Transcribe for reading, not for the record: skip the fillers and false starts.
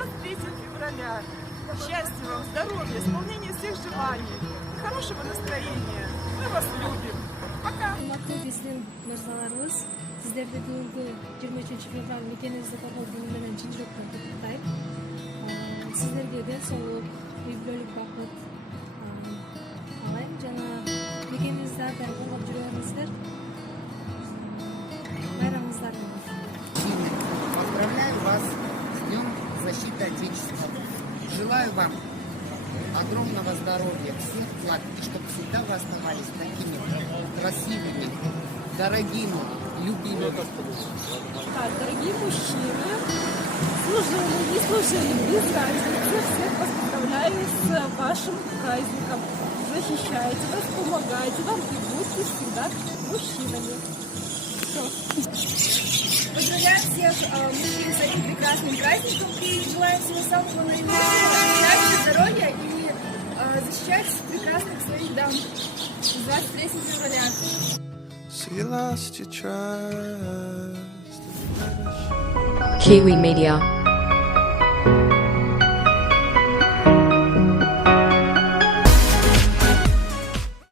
23 февраля. Счастья вам, здоровья, исполнения всех желаний, хорошего настроения. Мы вас любим. Пока. Урматтуу биздин мырзаларыбыз, сиздерди бүгүнкү 23 февраль мекениңизди кодлоо күнү менен чын жүрөктөн куттуктайм. Сиздерге ден соолук, үй бүлөлүк бакыт каалайм жана мекениңизди ар дайым колдоп жүрө бериңиздер. Байрамыңыздар менен. Поздравляю вас с Днем защиты Отечества. Желаю вам огромного здоровья, всех благ, и чтобы всегда вы оставались такими красивыми, дорогими, любимыми. Дорогие мужчины, служили, не служили, без разницы, всех поздравляю с вашим праздником. Защищайте вас, помогайте вам и будьте всегда мужчинами. Все. Поздравляю всех мужчин с этим прекрасным праздником и желаю всего самого наилучшего, счастья, здоровья и защищать прекрасных своих дам с 23 февраля. So you lost your trust. Kiwi Media.